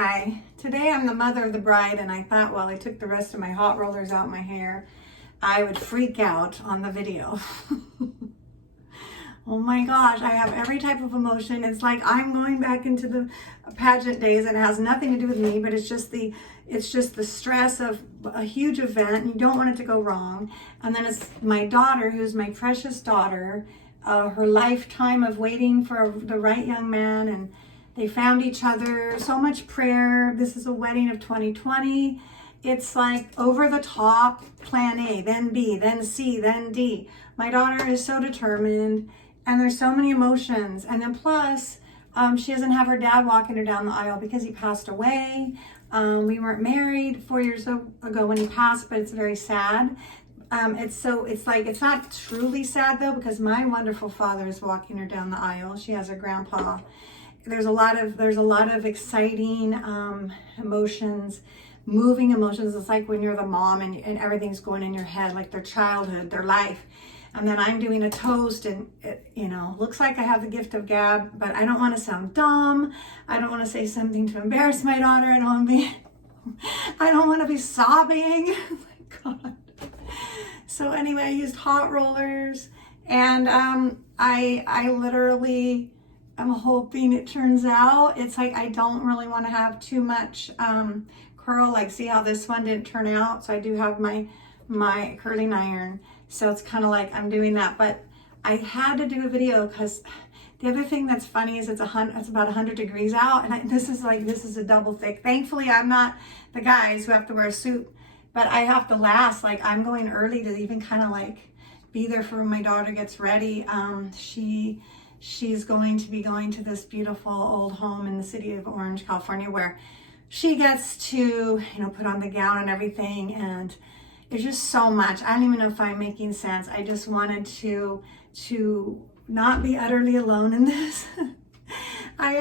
Hi, today I'm the mother of the bride, and I thought while I took the rest of my hot rollers out my hair, I would freak out on the video. Oh my gosh, I have every type of emotion. It's like I'm going back into the pageant days, and it has nothing to do with me, but it's just the stress of a huge event, and you don't want it to go wrong. And then it's my daughter, who's my precious daughter, her lifetime of waiting for the right young man, and they found each other, so much prayer. This is a wedding of 2020. It's like over the top, plan A, then B, then C, then D. My daughter is so determined, and there's so many emotions. And then plus, she doesn't have her dad walking her down the aisle because he passed away. We weren't married 4 years ago when he passed, but it's very sad. It's not truly sad though, because my wonderful father is walking her down the aisle. She has her grandpa. There's a lot of exciting emotions, moving emotions. It's like when you're the mom and everything's going in your head, like their childhood, their life. And then I'm doing a toast, and it, looks like I have the gift of gab, but I don't want to sound dumb. I don't want to say something to embarrass my daughter. I don't want to be sobbing. Oh my God. So anyway, I used hot rollers, and I literally am hoping it turns out. It's like I don't really want to have too much curl. Like, see how this one didn't turn out? So I do have my curling iron. So it's kind of like I'm doing that. But I had to do a video because the other thing that's funny is it's about 100 degrees out, and this is a double thick. Thankfully, I'm not the guys who have to wear a suit, but I have to last. Like, I'm going early to even kind of like be there for when my daughter gets ready. She's going to be going to this beautiful old home in the city of Orange, California, where she gets to, put on the gown and everything. And it's just so much. I don't even know if I'm making sense. I just wanted to not be utterly alone in this. I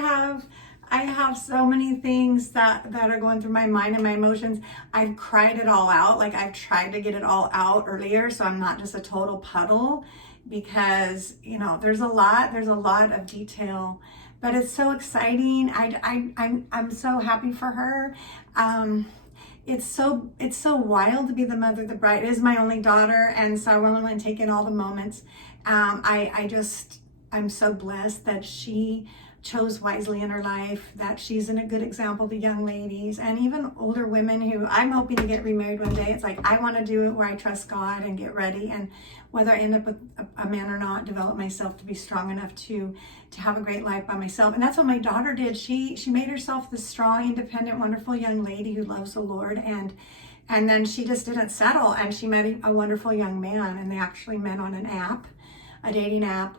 have so many things that are going through my mind and my emotions. I've cried it all out. Like, I've tried to get it all out earlier, so I'm not just a total puddle, because there's a lot of detail, but it's so exciting. I'm so happy for her. It's so wild to be the mother of the bride. It is my only daughter, and so I really want to take in all the moments. I'm so blessed that she chose wisely in her life, that she's in a good example to young ladies and even older women who I'm hoping to get remarried one day. It's like, I want to do it where I trust God and get ready, and whether I end up with a man or not, develop myself to be strong enough to have a great life by myself. And that's what my daughter did. She made herself this strong, independent, wonderful young lady who loves the Lord, and then she just didn't settle, and she met a wonderful young man, and they actually met on a dating app.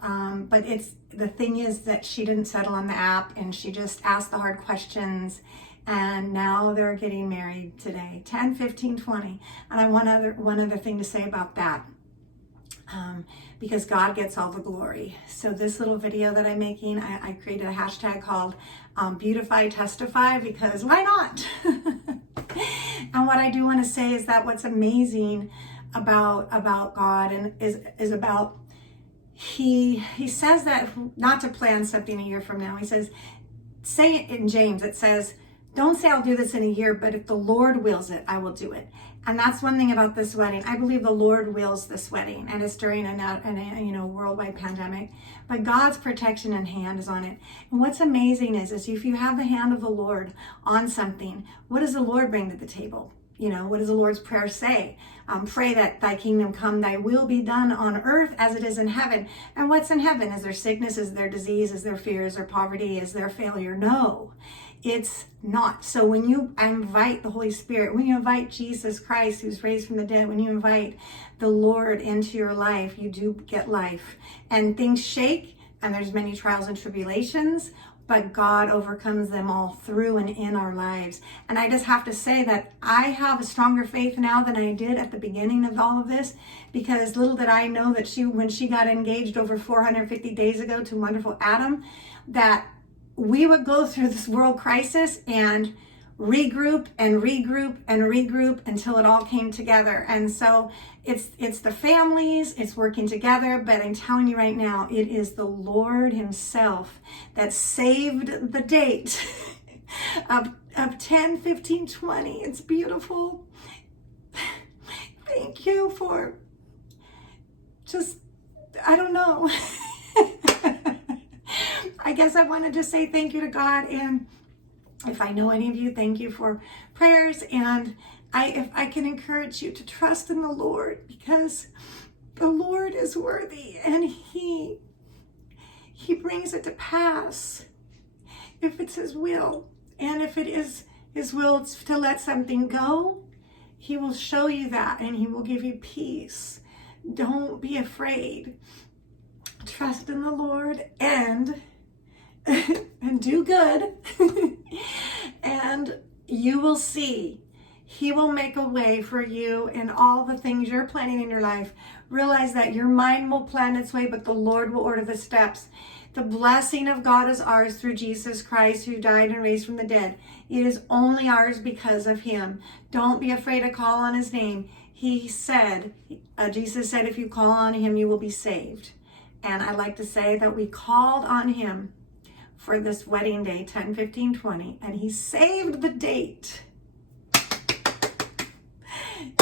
But the thing is that she didn't settle on the app, and she just asked the hard questions, and now they're getting married today, 10, 15, 20. And I want one other thing to say about that, because God gets all the glory. So this little video that I'm making, I created a hashtag called beautify, testify, because why not? And what I do want to say is that what's amazing about God and is about, he says that not to plan something a year from now. He says, say it in James, it says, don't say I'll do this in a year, but if the Lord wills it, I will do it. And that's one thing about this wedding. I believe the Lord wills this wedding, and it's during a worldwide pandemic, but God's protection and hand is on it. And what's amazing is if you have the hand of the Lord on something, what does the Lord bring to the table? What does the Lord's Prayer say? Pray that thy kingdom come, thy will be done on earth as it is in heaven. And what's in heaven? Is there sickness? Is there disease? Is there fear? Is there poverty? Is there failure? No, it's not. So when you invite the Holy Spirit, when you invite Jesus Christ, who's raised from the dead, when you invite the Lord into your life, you do get life. And things shake, and there's many trials and tribulations, but God overcomes them all through and in our lives. And I just have to say that I have a stronger faith now than I did at the beginning of all of this, because little did I know that when she got engaged over 450 days ago to wonderful Adam, that we would go through this world crisis and regroup and regroup and regroup until it all came together. And so it's the families, it's working together, but I'm telling you right now, it is the Lord himself that saved the date of 10, 15, 20. It's beautiful. Thank you for just, I don't know. I guess I wanted to say thank you to God. And if I know any of you, thank you for prayers. And if I can encourage you to trust in the Lord, because the Lord is worthy and He brings it to pass if it's His will. And if it is His will to let something go, He will show you that and He will give you peace. Don't be afraid. Trust in the Lord and do good. And you will see He will make a way for you in all the things you're planning in your life. Realize that your mind will plan its way, but the Lord will order the steps. The blessing of God is ours through Jesus Christ, who died and raised from the dead. It is only ours because of Him. Don't be afraid to call on His name. He said, Jesus said, if you call on Him, you will be saved. And I like to say that we called on Him for this wedding day, 10, 15, 20, and He saved the date.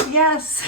Yes.